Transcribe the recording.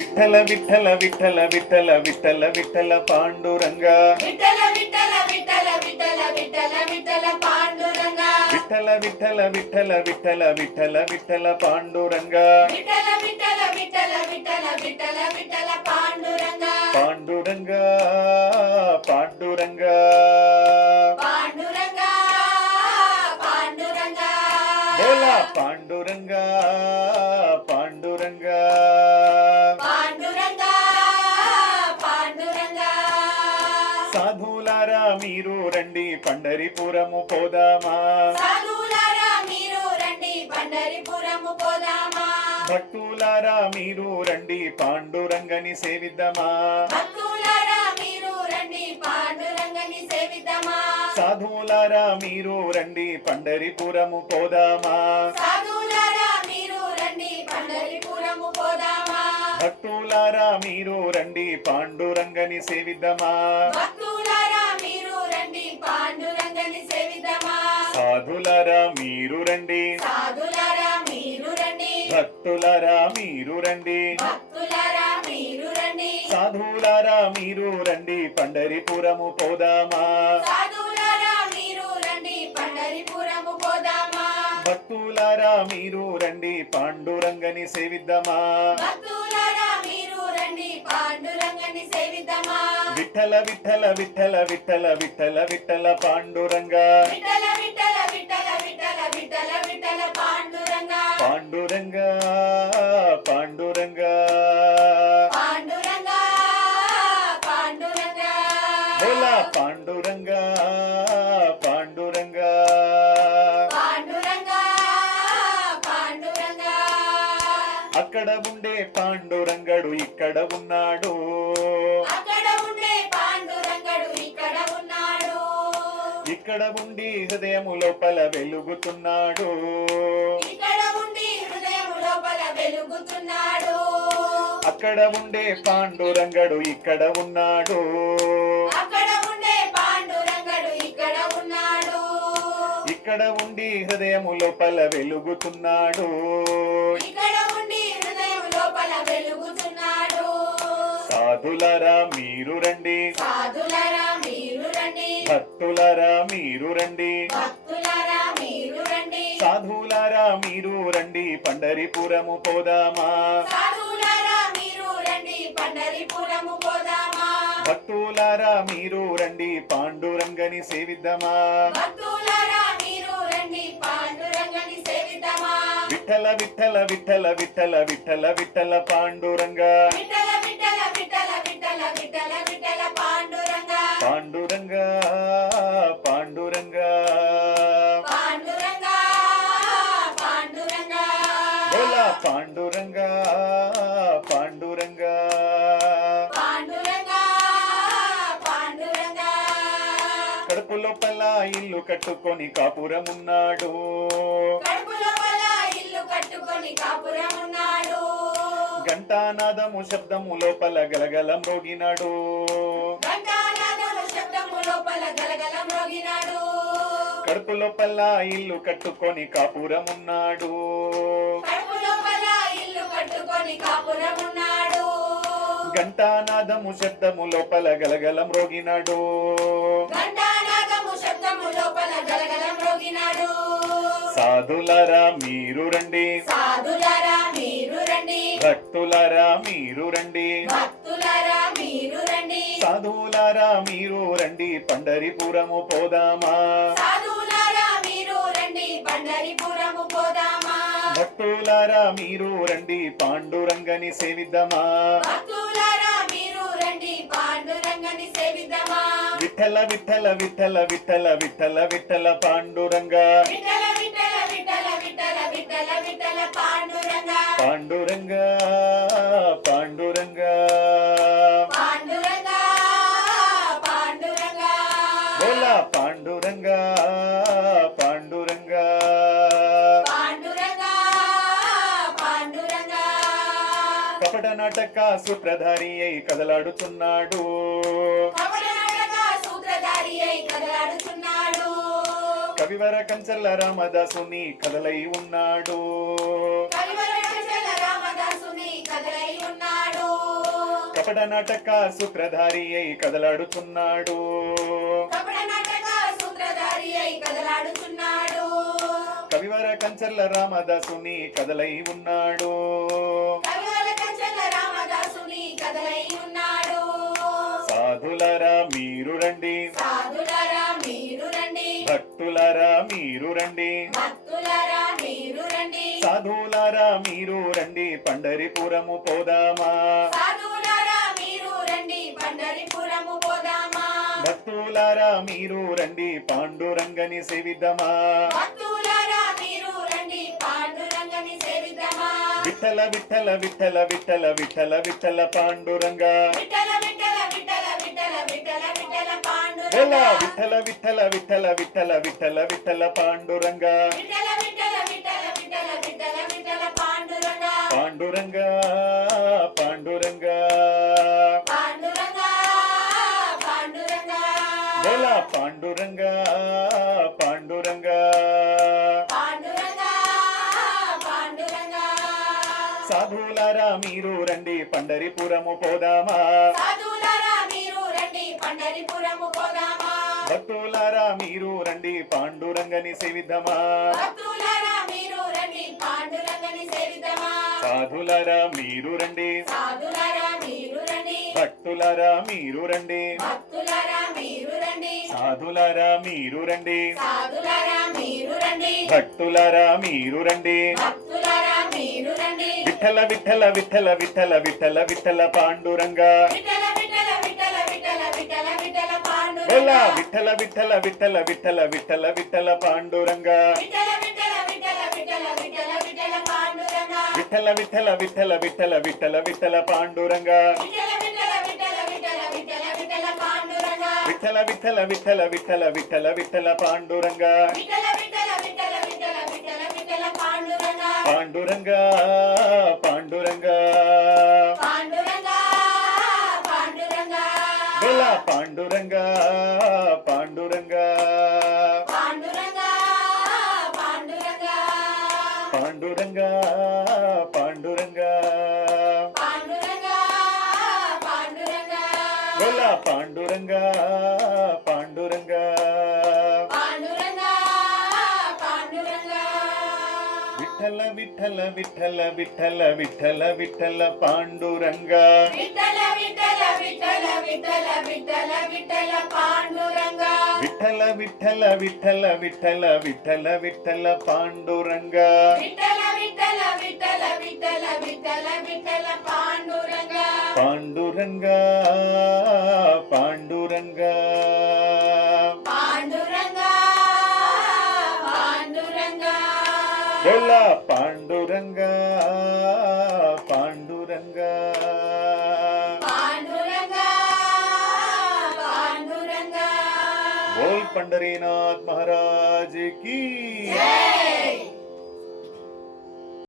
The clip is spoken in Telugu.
విఠల విఠల విఠల విఠల విఠల విఠల పాండురంగ విఠల విఠల విఠల విఠల విఠల విఠల పాండురంగ విఠల విఠల విఠల విఠల విఠల విఠల పాండురంగ విఠల విఠల విఠల విఠల విఠల విఠల పాండురంగ పాండురంగ పాండురంగ పాండురంగ పాండురంగ బోలా పాండురంగ పాండురంగ పాండురంగ పాండురంగ సాధులారా మీరు రండి పండరిపురము పోదామా సాధులారా మీరు రండి పండరిపురము పోదామా భక్తులారా మీరు రండి పాండురంగని సేవిద్దామా భక్తులారా మీరు రండి పాండురంగని సేవిద్దామా సాధులారా మీరు రండి పండరిపురము పోదామా సాధులారా మీరు రండి పండరిపురము పోదామా భక్తులారా మీరు రండి పాండురంగని సేవిద్దామా భక్తులారా మీరు రండి పాండురంగని సేవిద్దామా సాధులారా మీరు రండి సాధులారా మీరు రండి భక్తులారా మీరు రండి భక్తులారా మీరు రండి సాధులారా మీరు రండి పండరిపురము పోదామా సాధులారా మీరు రండి పండరిపురము పోదామా భక్తులారా మీరు రండి పాండురంగని సేవిద్దామా భక్తులారా మీరు రండి పాండురంగని సేవిద్దామా విఠల విఠల విఠల విఠల విఠల విఠల పాండురంగ విఠల విఠల విఠల విఠల విఠల విఠల పాండురంగ పాండురంగ పాండురంగ పాండురంగ పాండురంగ బోలా పాండురంగ పాండురంగ పాండురంగ పాండురంగ అక్కడ ఉండే పాండురంగడు ఇక్కడ ఉన్నాడు అక్కడ ఉండే పాండురంగడు ఇక్కడ ఉన్నాడు ఇక్కడ ఉండి హృదయము లోపల వెలుగుతున్నాడు ఇక్కడ ఉండి హృదయం లోపల వెలుగుతున్నాడు అక్కడ ఉండే పాండురంగడు ఇక్కడ ఉన్నాడు అక్కడ ఉండే పాండురంగడు ఇక్కడ ఉన్నాడు ఇక్కడ ఉండి హృదయము లోపల వెలుగుతున్నాడు ఇక్కడ ఉండి హృదయం లోపల వెలుగుతున్నాడు సాధులారా మీరు రండి సాధులారా మీరు రండి భక్తులారా మీరు రండి భక్తులారా మీరు రండి సాధులారా మీరు రండి పండరిపురము పోదామా సాధులారా మీరు రండి పండరిపురము పోదామా భక్తులారా మీరు రండి పాండురంగని సేవిద్దామా భక్తులారా మీరు రండి పాండురంగని సేవిద్దామా విఠల విఠల విఠల విఠల విఠల విఠల పాండురంగ విఠల విఠల విఠల విఠల విఠల విఠల పాండురంగ పాండురంగ పాండురంగ పాండురంగ పాండురంగ బోలా పాండురంగ పాండురంగ పాండురంగ పాండురంగ కడుపు లోపల ఇల్లు కట్టుకొని కాపురమున్నాడు కడుపు లోపల ఇల్లు కట్టుకొని కాపురం ఉన్నాడు ఘంటానాదము శబ్దము లోపల గలగల మ్రోగినాడు ఘంటానాదము శబ్దము లోపల గలగల మ్రోగినాడు కడుపు లోపల ఇల్లు కట్టుకొని కాపురమున్నాడు కడుపు లోపల ఇల్లు కట్టుకొని కాపురం ఉన్నాడు ఘంటానాదము శబ్దము లోపల గలగల మ్రోగినాడు ఘంటానాదము శబ్దము లోపల గలగల మ్రోగినాడు సాధులారా మీరు రండి సాధులారా మీరు రండి భక్తులారా మీరు రండి భక్తులారా మీరు రండి సాధులారా మీరు రండి పండరిపురము పోదామా సాధులారా మీరు రండి పండరిపురము పోదామా భక్తులారా మీరు రండి పాండురంగని సేవిద్దామా భక్తులారా మీరు రండి పాండురంగని సేవిద్దామా విఠల విఠల విఠల విఠల విఠల విఠల పాండురంగ విఠల విఠల విఠల విఠల విఠల విఠల పాండురంగ పాండురంగ పాండురంగ పాండురంగ పాండురంగ బోలా పాండురంగ పాండురంగ పాండురంగ పాండురంగ కపట నాటక సూత్రధారి అయి కదలాడుతున్నాడు కపటనాటక సూత్రధారి అయి కదలాడుతున్నాడు కవివర కంచల్ల రామదాసుని కదలై ఉన్నాడు కవివర కంచెల రామదాసుని కదలై ఉన్నాడు కపట నాటక సూత్రధారి అయి కదలాడుతున్నాడు. కపట నాటక సూత్రధారి అయి కదలాడుచున్నాడు. కవివర కంచర్ల రామదాసుని కదలై ఉన్నాడు. కవివర కంచర్ల రామదాసుని కదలై ఉన్నాడు. సాధులారా మీరు రండి, సాధులారా మీరు రండి, భక్తులారా మీరు రండి, భక్తులారా మీరు రండి, సాధులారా మీరు రండి, పండరిపురము పోదామా. సాధులారా మీరు రండి, పండరిపురము పోదామా. భక్తులారా మీరు రండి, పాండురంగని సేవిద్దామా. భక్తులారా మీరు రండి, పాండురంగని సేవిద్దామా. విఠల విఠల విఠల విఠల విఠల విఠల పాండురంగ. విఠల విఠల విఠల విఠల విఠల విఠల పాండురంగ. విఠల విఠల విఠల విఠల విఠల విఠల పాండురంగ. విఠల విఠల విఠల విఠల విఠల విఠల పాండురంగ. పాండురంగ పాండురంగ పాండురంగ పాండురంగ. పాండురంగ పాండురంగ. పాండురంగ పాండురంగ. సాధులారా మీరు రండి, పండరిపురము పోదామా. సాధులారా మీరు రండి, పండరిపురము పోదామా. భక్తులారా మీరు రండి, పాండురంగని సేవిద్దామా. భక్తులారా మీరు రండి, పాండురంగని సేవిద్దామా. సాధులారా మీరు రండి, సాధులారా మీరు రండి, భక్తులారా మీరు రండి, భక్తులారా మీరు రండి, సాధులారా మీరు రండి, సాధులారా మీరు రండి, భక్తులారా మీరు రండి. భక్తులారా మీరు రండి. విఠల విఠల విఠల విఠల విఠల విఠల పాండురంగ. విఠల విఠల విఠల విఠల విఠల విఠల పాండురంగ. విఠల విఠల విఠల విఠల విఠల విఠల పాండురంగ. విఠల విఠల విఠల విఠల విఠల విఠల పాండురంగ. విఠల విఠల విఠల విఠల విఠల విఠల పాండురంగ. విఠల విఠల విఠల విఠల విఠల విఠల పాండురంగ. విఠల విఠల విఠల విఠల విఠల విఠల పాండురంగ. విఠల విఠల విఠల విఠల విఠల విఠల పాండురంగ. పాండురంగ పాండురంగ. పాండురంగ పాండురంగ. పాండురంగ పాండురంగ. పాండురంగ పాండురంగ. పాండురంగ పాండురంగ. పాండురంగ పాండురంగ. పాండురంగ పాండురంగ. పాండురంగ పాండురంగ. విఠల విఠల విఠల విఠల విఠల విఠల పాండురంగ. విఠల విఠల విఠల విఠల విఠల విఠల పాండురంగ. విఠల విఠల విఠల విఠల విఠల విఠల పాండురంగ. విఠల విఠల విఠల విఠల విఠల విఠల పాండురంగ. పాండురంగ పాండురంగ. పాండురంగ పాండురంగ. పాండురంగ పాండురంగ. పాండురంగ పాండురంగ. बोल पंढरीनाथ महाराज की జై.